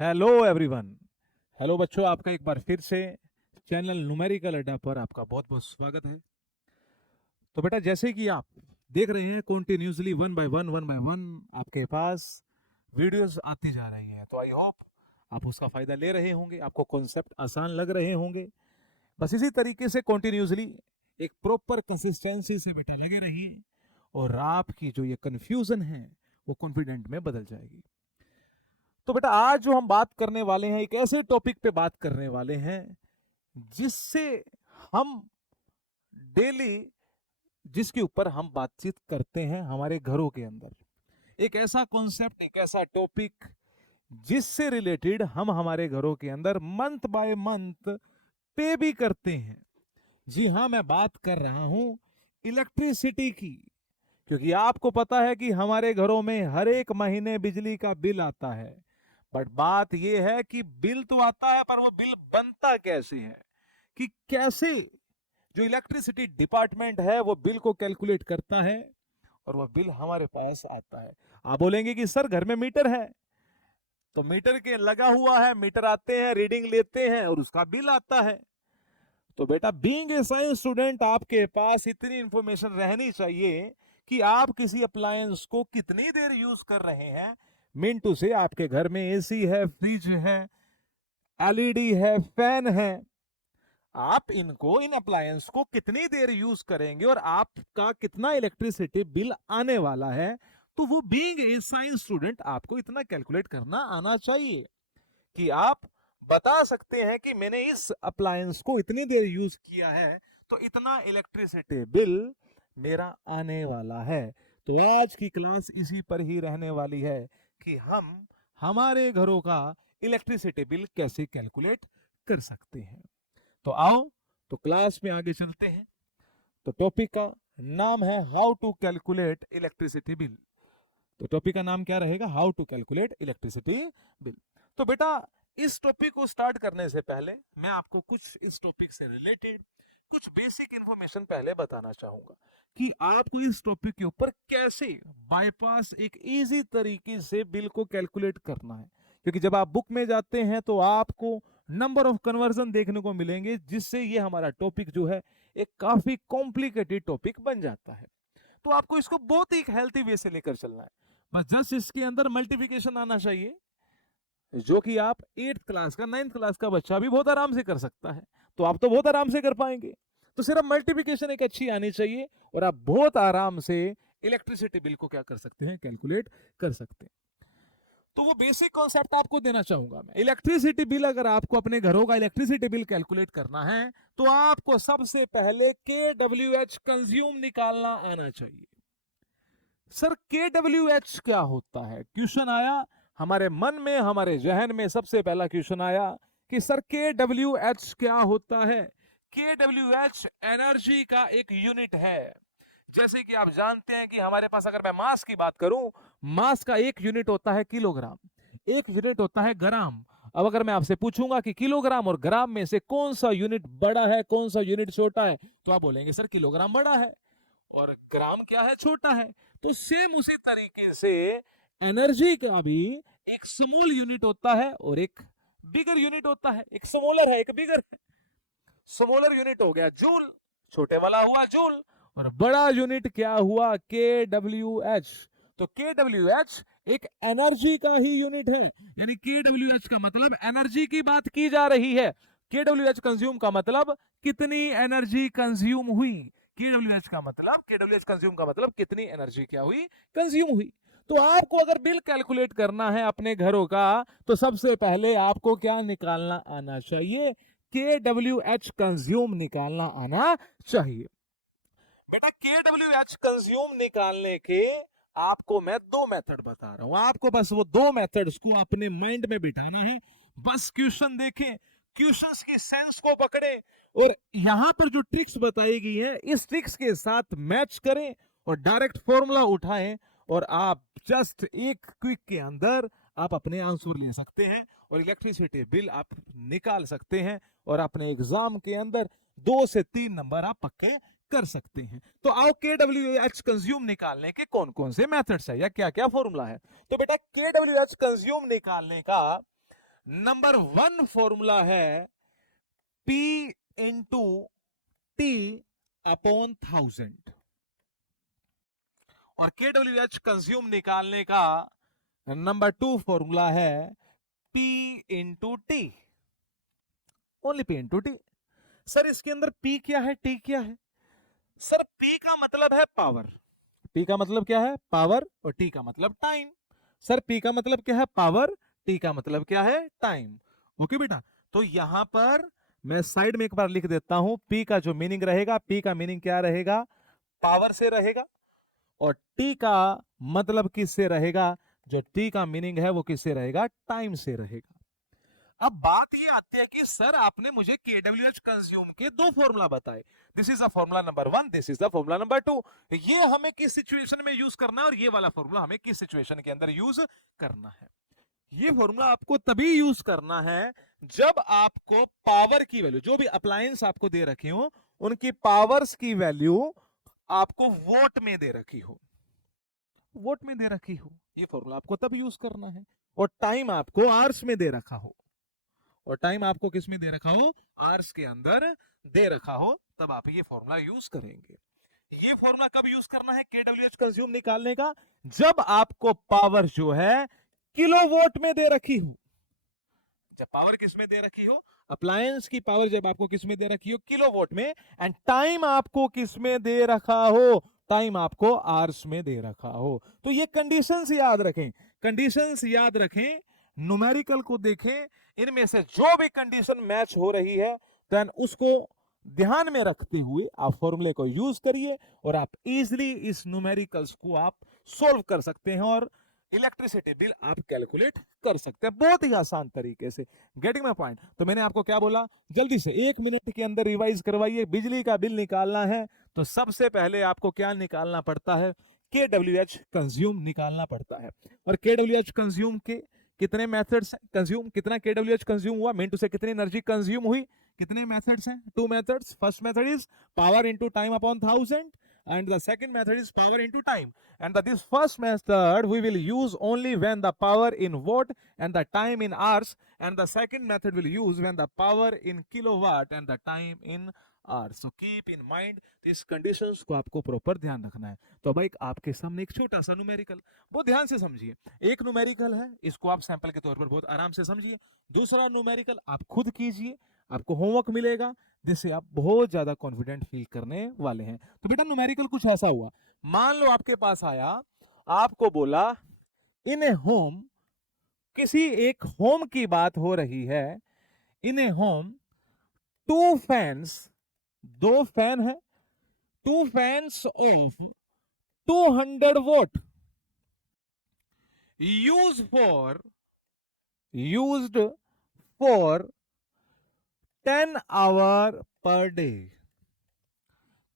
Hello everyone. Hello बच्चों, आपका एक बार फिर से चैनल न्यूमेरिकल अड्डा पर आपका बहुत बहुत स्वागत है। तो बेटा, जैसे कि आप देख रहे हैं कॉन्टिन्यूसली वन बाय वन आपके पास वीडियोस आती जा रही है, तो आई होप आप उसका फायदा ले रहे होंगे, आपको कॉन्सेप्ट आसान लग रहे होंगे। बस इसी तरीके से कॉन्टिन्यूसली एक प्रॉपर कंसिस्टेंसी से बेटा लगे रहिए और आपकी जो ये कंफ्यूजन है वो कॉन्फिडेंट में बदल जाएगी। तो बेटा, आज जो हम बात करने वाले हैं, एक ऐसे टॉपिक पे बात करने वाले हैं जिससे हम डेली, जिसके ऊपर हम बातचीत करते हैं हमारे घरों के अंदर। एक ऐसा कॉन्सेप्ट, एक ऐसा टॉपिक जिससे रिलेटेड हम हमारे घरों के अंदर मंथ बाय मंथ पे भी करते हैं। जी हाँ, मैं बात कर रहा हूं इलेक्ट्रिसिटी की। क्योंकि आपको पता है कि हमारे घरों में हर एक महीने बिजली का बिल आता है, बट बात यह है कि बिल तो आता है, पर वो बिल बनता कैसे है, कि कैसे जो इलेक्ट्रिसिटी डिपार्टमेंट है वो बिल को कैलकुलेट करता है और वो बिल हमारे पास आता है। आप बोलेंगे कि सर घर में मीटर है, तो मीटर के लगा हुआ है, मीटर आते हैं, रीडिंग लेते हैं और उसका बिल आता है। तो बेटा, बीइंग ए साइंस स्टूडेंट, आपके पास इतनी इंफॉर्मेशन रहनी चाहिए कि आप किसी अप्लायंस को कितनी देर यूज कर रहे हैं। मिनटू से आपके घर में एसी है, फ्रिज है, एलईडी है, फैन है, आप इनको, इन अप्लायंस को कितनी देर यूज करेंगे और आपका कितना इलेक्ट्रिसिटी बिल आने वाला है, तो वो बीइंग ए साइंस स्टूडेंट आपको इतना कैलकुलेट करना आना चाहिए कि आप बता सकते हैं कि मैंने इस अप्लायंस को इतनी देर यूज किया है तो इतना इलेक्ट्रिसिटी बिल मेरा आने वाला है। तो आज की क्लास इसी पर ही रहने वाली है कि हम हमारे घरों का इलेक्ट्रिसिटी बिल कैसे कैलकुलेट कर सकते हैं। तो आओ, तो क्लास में आगे चलते हैं। तो टॉपिक का नाम है how to calculate electricity bill. तो टॉपिक का नाम क्या रहेगा? How to calculate electricity bill. तो बेटा, इस टॉपिक को स्टार्ट करने से पहले मैं आपको कुछ इस टॉपिक से रिलेटेड कुछ बेसिक इंफॉर्मेशन पहले बताना चाहूंगा कि आपको इस टॉपिक के ऊपर कैसे बाईपास एक इजी तरीके से बिल को कैलकुलेट करना है। क्योंकि जब आप बुक में जाते हैं तो आपको नंबर ऑफ कन्वर्जन देखने को मिलेंगे, जिससे ये हमारा टॉपिक जो है एक काफी कॉम्प्लिकेटेड टॉपिक बन जाता है। तो आपको इसको बहुत ही हेल्थी वे से लेकर चलना है। बस जस्ट इसके अंदर मल्टीप्लिकेशन आना चाहिए, जो कि आप 8th क्लास का, 9th क्लास का बच्चा भी बहुत आराम से कर सकता है। तो आप तो बहुत आराम से कर पाएंगे। तो सिर्फ मल्टीप्लिकेशन एक अच्छी आनी चाहिए और आप बहुत आराम से इलेक्ट्रिसिटी बिल को क्या कर सकते हैं? कैलकुलेट कर सकते हैं। तो वो बेसिक कॉन्सेप्ट आपको देना चाहूंगा मैं। इलेक्ट्रिसिटी बिल, अगर आपको अपने घरों का इलेक्ट्रिसिटी बिल कैलकुलेट करना है तो आपको सबसे पहले KWH कंज्यूम निकालना आना चाहिए। सर KWH क्या होता है? क्वेश्चन आया हमारे मन में, हमारे जहन में सबसे पहला क्वेश्चन आया कि सर KWH क्या होता है? KWH एनर्जी का एक यूनिट है। जैसे कि आप जानते हैं कि हमारे पास, अगर मैं मास की बात करूं, मास का एक यूनिट होता है किलोग्राम, एक यूनिट होता है ग्राम। अब अगर मैं आपसे पूछूंगा कि किलोग्राम और ग्राम में से कौन सा यूनिट बड़ा है, कौन सा यूनिट छोटा है, तो आप बोलेंगे सर किलोग्राम बड़ा है और ग्राम क्या है? छोटा है। तो सेम उसी तरीके से एनर्जी का भी एक स्मॉल यूनिट होता है और एक बिगर यूनिट होता है। एक स्मॉलर है, एक बिगर है। स्मॉलर यूनिट हो गया जूल, छोटे वाला हुआ जूल, और बड़ा यूनिट क्या हुआ? KWH। तो KWH एक एनर्जी का ही यूनिट है, यानी KWH का मतलब एनर्जी की बात की जा रही है। KWH कंज्यूम का मतलब कितनी एनर्जी कंज्यूम हुई। KWH कंज्यूम का मतलब कितनी एनर्जी क्या हुई? कंज्यूम हुई। तो आपको अगर बिल कैलकुलेट करना है अपने घरों का, तो सबसे पहले आपको क्या निकालना आना चाहिए? KWH कंज्यूम निकालना आना चाहिए। बेटा, KWH कंज्यूम निकालने के आपको मैं दो मेथड बता रहा हूं। आपको बस वो दो मेथड्स को अपने माइंड में बिठाना है। बस क्वेश्चन देखें, क्वेश्चंस की सेंस को पकड़े और यहां पर जो ट्रिक्स बताई गई है, इस ट्रिक्स के साथ मैच करें और डायरेक्ट फॉर्मूला उठाएं और आप जस्ट एक क्विक के अंदर आप अपने आंसर ले सकते हैं और इलेक्ट्रिसिटी बिल आप निकाल सकते हैं और अपने एग्जाम के अंदर 2 से 3 नंबर आप पक्के कर सकते हैं। तो आओ, KWH कंज्यूम निकालने के कौन कौन से मेथड्स है या क्या क्या फॉर्मूला है। तो बेटा, KWH कंज्यूम निकालने का नंबर 1 फॉर्मूला है P इंटू T अपॉन 1000 और KWH कंज्यूम निकालने का नंबर 2 फॉर्मूला है P into T, only P into T. Sir इसके अंदर P क्या है, T क्या है? सर P का मतलब है पावर, P का मतलब क्या है? पावर, और T का मतलब टाइम। सर P का मतलब क्या है? पावर, T का मतलब क्या है? टाइम। ओके बेटा, तो यहां पर मैं साइड में एक बार लिख देता हूं, P का जो मीनिंग रहेगा, P का मीनिंग क्या रहेगा? पावर से रहेगा, और T का मतलब किससे रहेगा? जो T का मीनिंग है वो किससे रहेगा? टाइम से रहेगा। अब बात ये आती है कि सर आपने मुझे KWH कंज्यूम के 2 फॉर्मूला बताए, this is the formula number 1, this is the formula number 2, ये हमें किस सिचुएशन में यूज करना है और ये वाला फॉर्मूला हमें किस सिचुएशन के अंदर यूज करना है? ये फॉर्मूला आपको तभी यूज करना है जब आपको पावर की वैल्यू, जो भी अप्लायंस आपको दे रखी हो उनकी पावर्स की वैल्यू आपको वोट में दे रखी हो, वोट में दे रखी हो, ये फॉर्मूला आपको तब यूज करना है। और टाइम आपको आवर्स में दे रखा हो, और टाइम आपको किस में दे रखा हो? आवर्स के अंदर दे रखा हो, तब आप ये फॉर्मूला यूज करेंगे। ये फॉर्मूला कब यूज करना है KWH कंज्यूम निकालने का? जब आपको पावर जो है किलोवाट में दे रखी हो। जब पावर किस में दे रखी हो? अप्लायंस की पावर जब आपको किस में दे रखी हो? किलोवाट में। एंड टाइम आपको किस में दे रखा हो? टाइम आपको आवर्स में दे रखा हो। तो ये कंडीशंस याद रखें, कंडीशंस याद रखें, न्यूमेरिकल को देखें, इनमें से जो भी कंडीशन मैच हो रही है देन उसको ध्यान में रखते हुए आप फॉर्मूले को यूज करिए और आप इजीली इस न्यूमेरिकल्स को आप सोल्व कर सकते हैं और इलेक्ट्रिसिटी बिल आप कैलकुलेट कर सकते हैं बहुत ही आसान तरीके से। Getting my point? तो मैंने आपको क्या बोला, जल्दी से 1 मिनट के अंदर रिवाइज करवाइए। बिजली का बिल निकालना है तो सबसे पहले आपको क्या निकालना पड़ता है? KWH कंज्यूम निकालना पड़ता है। और KWH कंज्यूम के कितने मेथड्स हैं? कंज्यूम कितना KWH कंज्यूम हुआ, मीन टू से कितनी एनर्जी कंज्यूम हुई? कितने मेथड्स हैं? 2 methods. First method is power into time upon 1000 and the second method is power into time, and this first method we will use only when the power in watt and the time in hours, and the second method will use when the power in kilowatt and the time in hours. So keep in mind these conditions को आपको proper ध्यान रखना है। तो भाई आपके सामने एक छोटा सा न्यूमेरिकल, बहुत ध्यान से समझिए। एक न्यूमेरिकल है, इसको आप सैंपल के तौर पर बहुत आराम से समझिए। दूसरा न्यूमेरिकल आप खुद कीजिए, आपको होमवर्क मिलेगा जिससे आप बहुत ज्यादा कॉन्फिडेंट फील करने वाले हैं। तो बेटा न्यूमेरिकल कुछ ऐसा हुआ, मान लो आपके पास आया, आपको बोला इन ए होम, किसी एक होम की बात हो रही है, in a home 2 fans, 2 fan है, 2 fans of 200 watt used for 10 hour per day.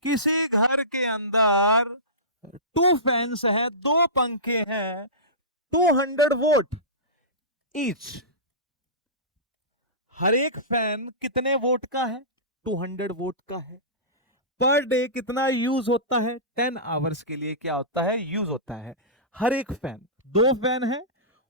किसी घर के अंदर 2 फैंस है, 2 पंखे हैं, 200 वोट ईच। हर एक फैन कितने वोट का है? 200 वोट का है। पर डे कितना यूज होता है? 10 आवर्स के लिए क्या होता है? यूज होता है। हर एक फैन, 2 फैन है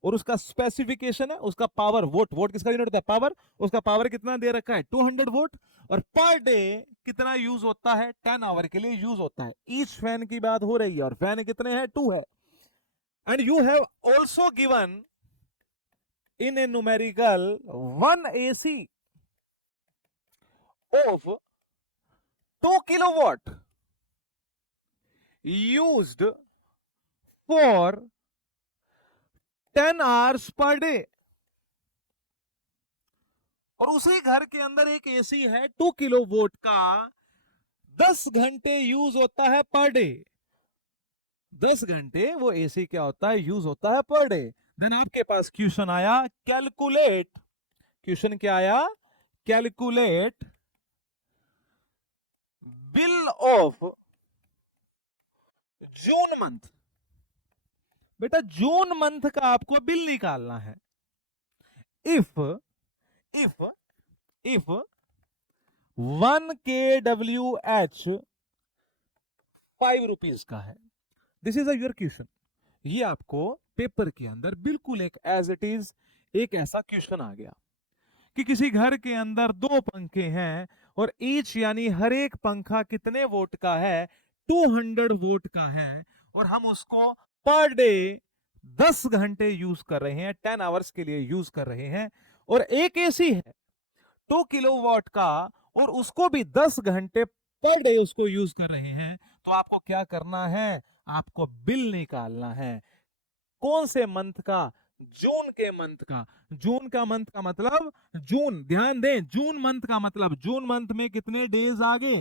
और उसका स्पेसिफिकेशन है, उसका पावर, वोट, वोट किसका यूनिट होता है? पावर। उसका पावर कितना दे रखा है? 200 वोट। और पर डे कितना यूज होता है? 10 आवर के लिए यूज होता है। ईच फैन की बात हो रही है और फैन कितने हैं? 2 है। And you have also given in a numerical 1 AC of 2 kilowatt used for 10 hours per day। और उसी घर के अंदर एक एसी है 2 किलोवाट का, 10 घंटे यूज होता है पर डे। 10 घंटे वो एसी क्या होता है? यूज होता है पर डे। देन आपके पास क्वेश्चन आया, कैलकुलेट, क्वेश्चन क्या आया? Calculate bill of June month. बेटा जून मंथ का आपको बिल निकालना है। If if if 1 KWH 5 rupees का है, दिस इज योर क्वेश्चन। ये आपको पेपर के अंदर बिल्कुल एक एज इट इज एक ऐसा क्वेश्चन आ गया कि किसी घर के अंदर 2 पंखे हैं और ईच यानी हर एक पंखा कितने वोट का है, 200 वोट का है, और हम उसको पर डे 10 घंटे यूज कर रहे हैं, 10 आवर्स के लिए यूज कर रहे हैं, और एक एसी है 2 किलोवाट का और उसको भी 10 घंटे पर डे उसको यूज कर रहे हैं, तो आपको क्या करना है, आपको बिल निकालना है। कौन से मंथ का, जून के मंथ का। जून का मंथ का मतलब जून, ध्यान दें, जून मंथ का मतलब जून मंथ में कितने डेज आगे,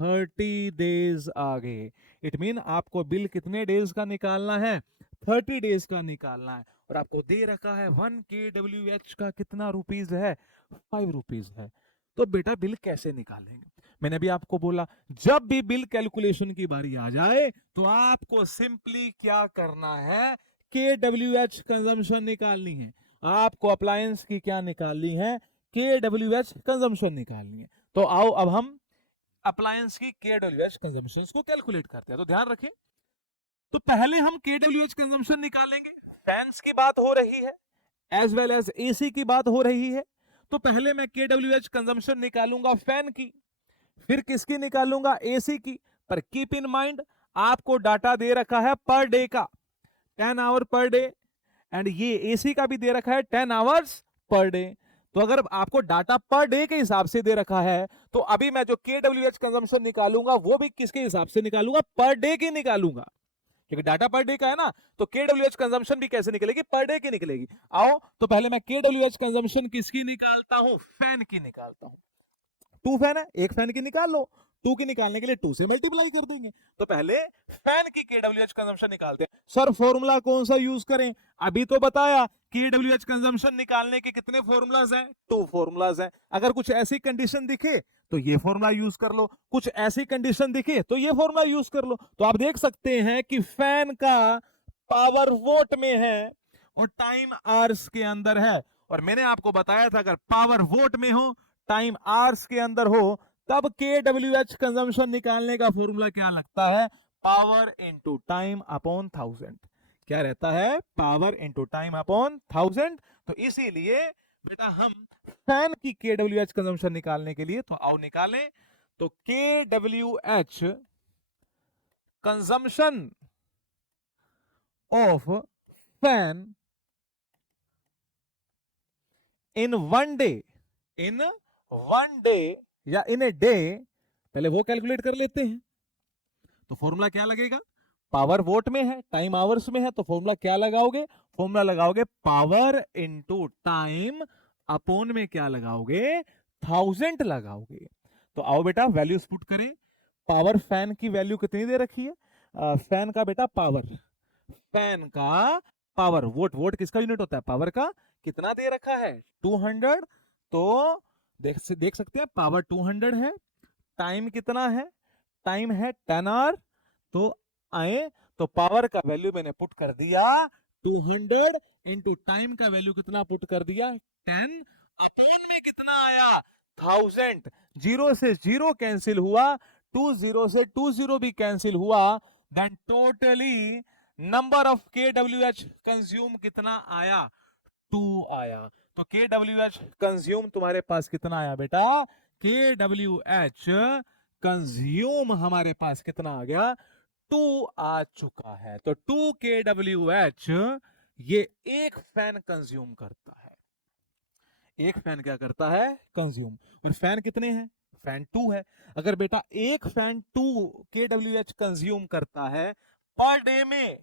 30 डेज आगे। इट मीन आपको बिल कितने डेज का निकालना है, 30 डेज का निकालना है, और आपको दे रखा है 1 kWh का कितना रुपीज है, 5 रुपीज है। तो बेटा बिल कैसे निकालेंगे, मैंने भी आपको बोला जब भी बिल कैलकुलेशन की बारी आ जाए तो आपको सिंपली क्या करना है, kWh कंजम्पशन निकालनी है। आपको अप्लायंस की क्या निकालनी है, kWh कंजम्पशन निकालनी है। तो आओ अब हम अप्लायंस की kWh कंजम्पशन को कैलकुलेट करते हैं। तो ध्यान रखें, तो पहले हम kWh कंजम्पशन निकालेंगे। फैंस की बात हो रही है एज वेल एज एसी की बात हो रही है, तो पहले मैं kWh कंजम्पशन निकालूंगा फैन की, फिर किसकी निकालूंगा, एसी की। पर कीप इन माइंड आपको डाटा दे रखा है पर डे का 10 आवर पर डे, एंड ये एसी का भी दे रखा है 10 आवर्स पर डे। तो अगर आपको डाटा पर डे के हिसाब से दे रखा है तो अभी मैं जो kWh कंजम्पशन निकालूंगा वो भी किसके हिसाब से निकालूंगा, पर डे की निकालूंगा, क्योंकि डाटा पर डे का है ना। तो kWh कंजम्पशन भी कैसे निकलेगी, पर डे की निकलेगी। आओ तो पहले मैं kWh कंजम्पशन किसकी निकालता हूं, फैन की निकालता हूं। 2 फैन है, एक फैन की निकाल लो, 2 की निकालने के लिए 2 से मल्टीप्लाई कर देंगे। तो पहले फैन की kWh कंजम्पशन निकालते हैं। सर फॉर्मूला कौन सा यूज करें, अभी तो बताया kWh कंजम्पशन निकालने के कितने फॉर्मूलाज हैं, 2 फॉर्मूलाज हैं। अगर कुछ ऐसी कंडीशन दिखे तो ये फॉर्मूला यूज कर लो, कुछ ऐसी कंडीशन दिखे तो ये फॉर्मूला यूज कर लो। तो आप देख सकते हैं कि फैन का पावर वोट में है और टाइम आवर्स के अंदर है, और मैंने आपको बताया था अगर पावर वोट में हो, टाइम आवर्स के अंदर हो, तब kWh कंजम्पशन निकालने का फॉर्मूला क्या लगता है, पावर इंटू टाइम अपॉन 1000। क्या रहता है, पावर इंटू टाइम अपॉन 1000। तो इसीलिए बेटा हम फैन की kWh कंजम्पशन निकालने के लिए, तो आओ निकालें। तो kWh consumption of fan in 1 day, in 1 day या इन ए डे, पहले वो कैलकुलेट कर लेते हैं। तो फॉर्मूला क्या लगेगा, पावर वोट में है, टाइम आवर्स में है, तो फॉर्मूला क्या लगाओगे, फॉर्मूला लगाओगे पावर इनटू टाइम अपॉन में क्या लगाओगे, 1000 लगाओगे। तो आओ बेटा वैल्यूज पुट करें। पावर फैन की वैल्यू कितनी दे रखी है, फैन का बेटा पावर, फैन का पावर, वोट, वोट किसका यूनिट होता है, पावर का, कितना दे रखा है 200। तो देख सकते हैं पावर 200 है, टाइम कितना है, टाइम है 10 आवर। तो आए तो पावर का वैल्यू मैंने पुट कर दिया 200 इंटू टाइम का वैल्यू कितना पुट कर दिया 10, अपॉन में कितना आया 1000। 0 से 0 कैंसिल हुआ, 20 से 20 भी कैंसिल हुआ, then totally number of kWh consume कितना आया, 2 आया। तो kWh कंज्यूम तुम्हारे पास कितना आया बेटा, kWh कंज्यूम हमारे पास कितना आ गया, 2 आ चुका है। तो 2 kWh ये एक फैन कंज्यूम करता है, एक फैन क्या करता है, कंज्यूम। और फैन कितने हैं, फैन 2 है। अगर बेटा एक फैन 2 kWh कंज्यूम करता है पर डे में,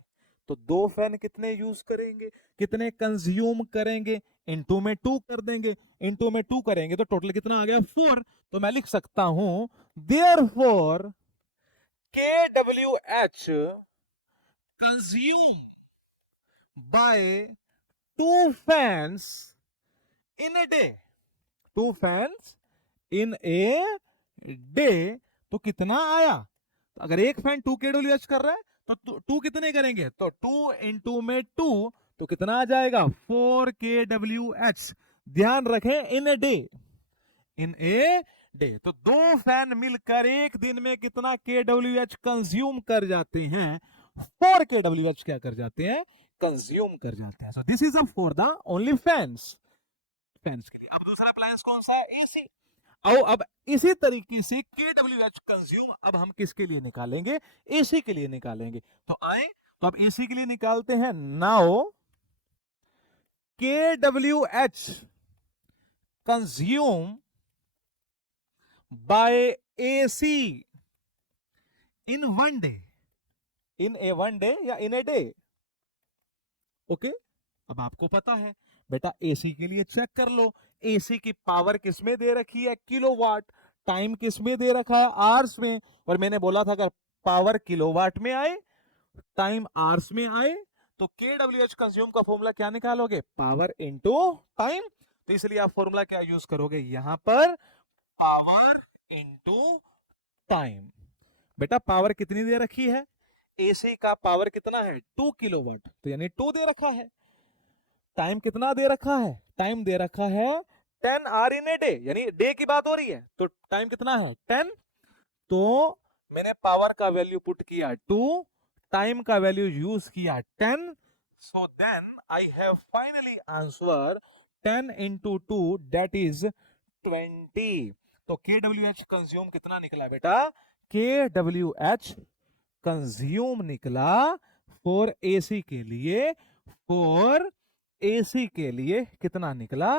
तो 2 फैन कितने यूज करेंगे, कितने कंज्यूम करेंगे, इनटू में 2 कर देंगे, इनटू में 2 करेंगे तो टोटल कितना आ गया 4। तो मैं लिख सकता हूं therefore kWh consumed by 2 fans in a day, 2 fans in a day, तो कितना आया, तो अगर एक फैन 2 kWh कर रहा है तो 2 कितने करेंगे, तो 2 इंटू में 2 तो कितना आ जाएगा 4 kWh। ध्यान रखें इन a day, in a day. तो 2 फैन मिलकर एक दिन में कितना kWh कंज्यूम कर जाते हैं, 4 kWh क्या कर जाते हैं, कंज्यूम कर जाते हैं। So this is up for the only fans के लिए। अब दूसरा अप्लायंस कौन सा है? एसी। आओ अब इसी तरीके से KWH कंज्यूम अब हम किसके लिए निकालेंगे? एसी के लिए निकालेंगे। तो आए तो अब एसी के लिए निकालते हैं। Now KWH consume by AC in one day, in A one day या इन ए डे। ओके, अब आपको पता है बेटा एसी के लिए चेक कर लो। एसी की पावर किसमें दे रखी है? किलोवाट। टाइम किसमें दे रखा है? आवर्स में। और मैंने बोला था अगर पावर किलोवाट में आए, टाइम आवर्स में आए, तो KWH कंज्यूम का फॉर्मूला क्या निकालोगे? Power into time. तो इसलिए आप फॉर्मूला क्या यूज करोगे यहां पर? Power into time. बेटा पावर कितनी दे रखी है? एसी का पावर कितना है? 2 किलोवाट, तो यानी 2 दे रखा है। टाइम कितना दे रखा है? टाइम दे रखा है 10 आवर इन ए डे, यानी डे की बात हो रही है, तो टाइम कितना है? 10। तो मैंने पावर का वैल्यू पुट किया 2, टाइम का वैल्यू यूज किया 10, so then I have finally answer 10 into 2 that is 20। तो KWH कंज्यूम कितना निकला बेटा? KWH कंज्यूम निकला फॉर एसी के लिए, फॉर एसी के लिए कितना निकला?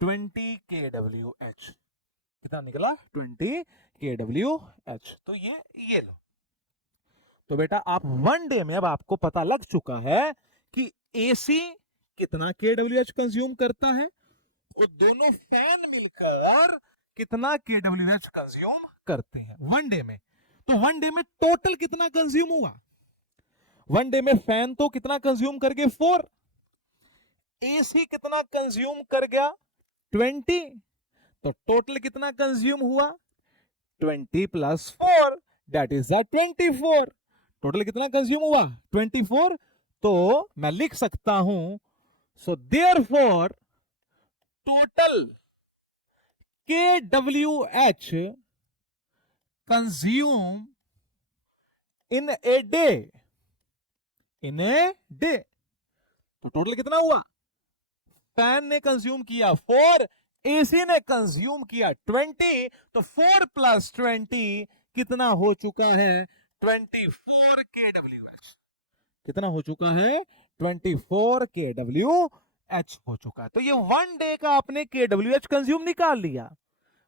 20 KWH। कितना निकला? 20 KWH। तो ये लो। तो बेटा आप वन डे में अब आपको पता लग चुका है कि एसी कितना KWH कंज्यूम करता है और दोनों फैन मिलकर कितना KWH कंज्यूम करते हैं वन डे में। तो वन डे में टोटल कितना कंज्यूम हुआ? वन डे में फैन तो कितना कंज्यूम कर गए? 4। एसी कितना कंज्यूम कर गया? 20। तो टोटल कितना कंज्यूम हुआ? 20 प्लस 4 दैट इज 24। टोटल कितना कंज्यूम हुआ? 24। तो मैं लिख सकता हूं, so therefore total KWH consume in a day, in a day. तो टोटल कितना हुआ? फैन ने कंज्यूम किया 4, एसी ने कंज्यूम किया 20, तो 4 प्लस 20 कितना हो चुका है? 24 KWH। कितना हो चुका है? 24 KWH हो चुका है। तो ये वन डे का आपने KWH कंज्यूम निकाल लिया,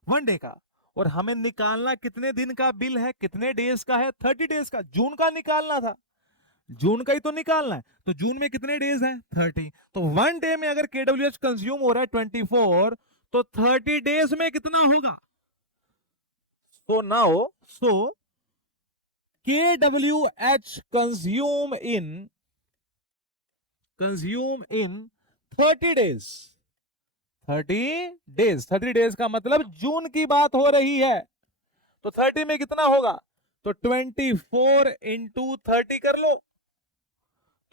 वन डे का। और हमें निकालना कितने दिन का बिल है? कितने डेज का है? 30 डेज का। जून का निकालना था, जून का ही तो निकालना है। तो जून में कितने डेज हैं? 30। तो वन डे में अगर KWH कंज्यूम हो रहा है 24, तो 30 डेज में कितना होगा? So now KWH consume in 30 days. 30 days, 30 days का मतलब जून की बात हो रही है। तो 30 में कितना होगा? तो 24 इंटू 30 कर लो।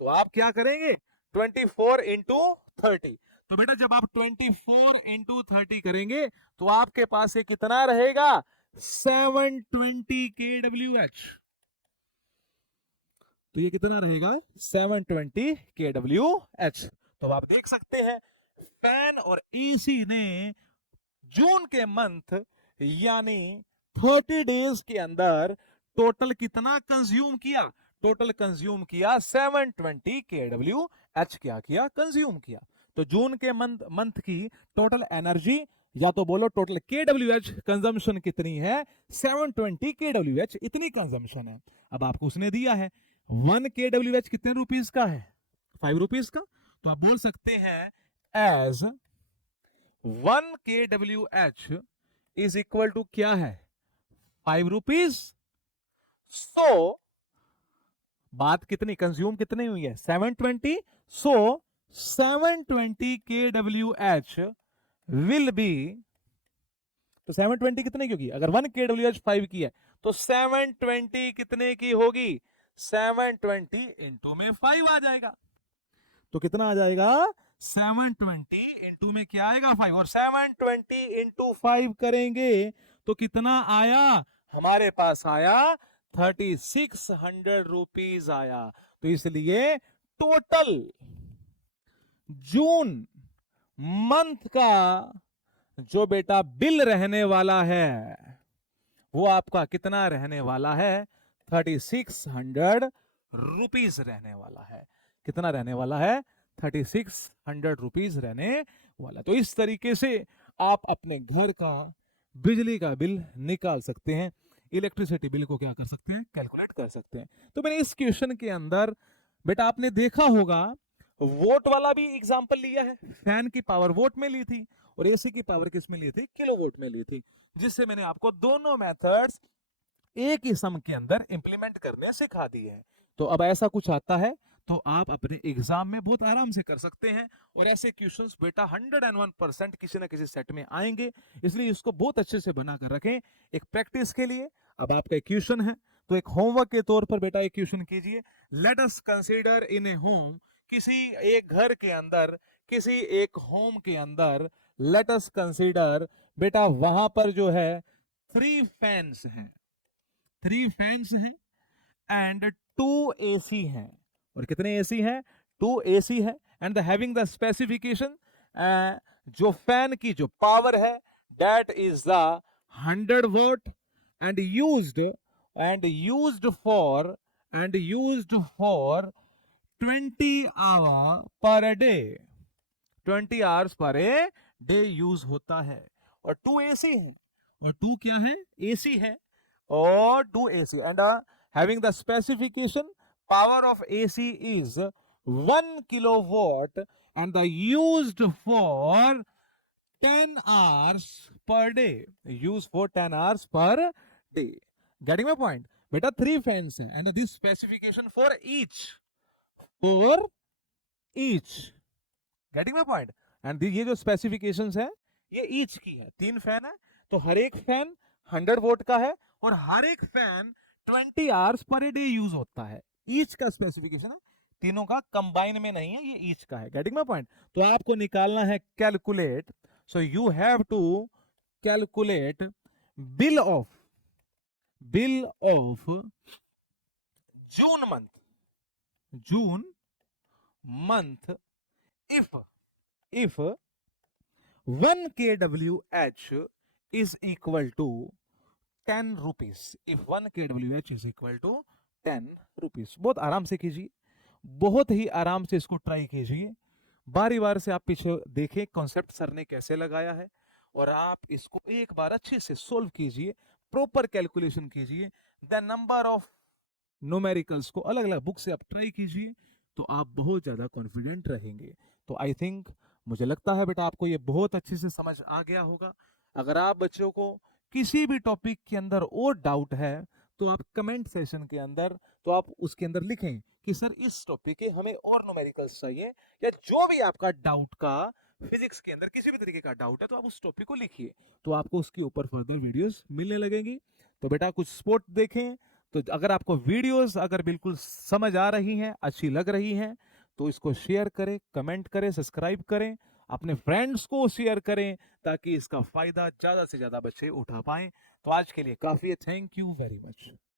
तो आप क्या करेंगे? 24 इंटू 30। तो बेटा जब आप 24 इंटू 30 करेंगे तो आपके पास ये कितना रहेगा? 720 KWH। तो ये कितना रहेगा? 720 KWH। तो आप देख सकते हैं फैन और एसी ने जून के मंथ यानी 30 डेज के अंदर टोटल कितना कंज्यूम किया? टोटल कंज्यूम किया 720 KWH। क्या किया? कंज्यूम किया। तो जून के मंथ की टोटल एनर्जी, या तो बोलो टोटल KWH कंजम्पशन कितनी है? 720 KWH इतनी कंजम्पशन है। अब आपको उसने दिया है 1 KWH कितने रुपीस का है? 5 रुपीस का। तो आप बोल सकते हैं as 1 KWH is equal to क्या है? 5 रुपीज। सो बात कितनी कंज्यूम कितनी हुई है? 720। सो 720 KWH विल बी, तो 720 कितने की होगी? अगर 1 KWH 5 की है तो 720 कितने की होगी? 720 इंटू में 5 आ जाएगा। तो कितना आ जाएगा? 720 इंटू में क्या आएगा? 5। और 720 इंटू 5 करेंगे तो कितना आया? हमारे पास आया 3600 रुपीज आया। तो इसलिए टोटल जून मंथ का जो बेटा बिल रहने वाला है वो आपका कितना रहने वाला है? 3600 रुपीज रहने वाला है। कितना रहने वाला है? 3600 रुपीज रहने वाला। तो इस तरीके से आप अपने घर का बिजली का बिल निकाल सकते हैं, इलेक्ट्रिसिटी बिल को क्या कर सकते हैं? कैलकुलेट कर सकते हैं। तो मैंने इस क्वेश्चन के अंदर बेटा आपने देखा होगा वोट वाला भी एग्जांपल लिया है, फैन की पावर वोट में ली थी और एसी की पावर किस में ली थी? किलोवोट में ली थी, जिससे मैंने आपको दोनों मेथड्स एक ही सम के अंदर इंप्लीमेंट करने सिखा दिए हैं। तो अब ऐसा कुछ आता है तो आप अपने एग्जाम में बहुत आराम से कर सकते हैं, और ऐसे क्वेश्चंस बेटा 101% किसी ना किसी सेट में आएंगे, इसलिए इसको बहुत अच्छे से बना कर रखें एक प्रैक्टिस के लिए। अब आपका एक क्वेश्चन है तो एक होमवर्क के तौर पर बेटा एक क्वेश्चन कीजिए। Let us consider in a home, किसी एक घर के अंदर, किसी एक होम के अंदर लेट अस कंसीडर बेटा वहां पर जो है 3 फैंस हैं, 3 फैंस हैं एंड 2 एसी हैं। और कितने एसी हैं? 2 एसी है। एंड हैविंग द स्पेसिफिकेशन, जो फैन की जो पावर है that is the 100 watt and used for 20 hour per day, 20 hours per a day use होता है। और 2 एसी है, और 2 क्या है? एसी है, और 2 AC and having the specification power of AC is 1 kilowatt and the used for 10 hours per day, used for 10 hours per day. Getting my point? Beta 3 fans hai and this specification for each, getting my point? And ये जो specifications है ये each की है, 3 fan है तो हर एक fan 100 vote का है और हर एक fan 20 hours per day use होता है। ईच का स्पेसिफिकेशन है, तीनों का कंबाइन में नहीं है, ये ईच का है। Getting my point? तो आपको निकालना है calculate, so you have to calculate bill of June month if 1 kWh is equal to 10 rupees, if 1 kWh is equal to 10 rupees. बहुत आराम से कीजिए, बहुत ही आराम से इसको ट्राई कीजिए, बारी बार से आप पीछे देखें कॉन्सेप्ट सर ने कैसे लगाया है, और आप इसको एक बार अच्छे से सोल्व कीजिए, प्रॉपर कैलकुलेशन कीजिए, द नंबर ऑफ न्यूमेरिकल्स को अलग अलग बुक से आप ट्राई कीजिए, तो आप बहुत ज्यादा कॉन्फिडेंट रहेंगे। तो आई थिंक, मुझे लगता है बेटा आपको ये बहुत अच्छे से समझ आ गया होगा। अगर आप बच्चों को किसी भी टॉपिक के अंदर और डाउट है तो आप कमेंट सेशन के अंदर, तो आप उसके अंदर लिखें कि सर इस टॉपिक के हमें और न्यूमेरिकल्स चाहिए, या जो भी आपका डाउट का फिजिक्स के अंदर किसी भी तरीके का डाउट है तो आप उस टॉपिक को लिखिए, तो आपको उसके ऊपर फर्दर वीडियोस मिलने लगेंगी। तो बेटा कुछ स्पोर्ट देखें, तो अगर आपको वीडियोस अगर बिल्कुल समझ आ रही हैं, अच्छी लग रही हैं, तो इसको शेयर करें, कमेंट करें, सब्सक्राइब करें, अपने फ्रेंड्स को शेयर करें, ताकि इसका फायदा ज्यादा से ज्यादा बच्चे उठा पाएं। तो आज के लिए काफी है, थैंक यू वेरी मच।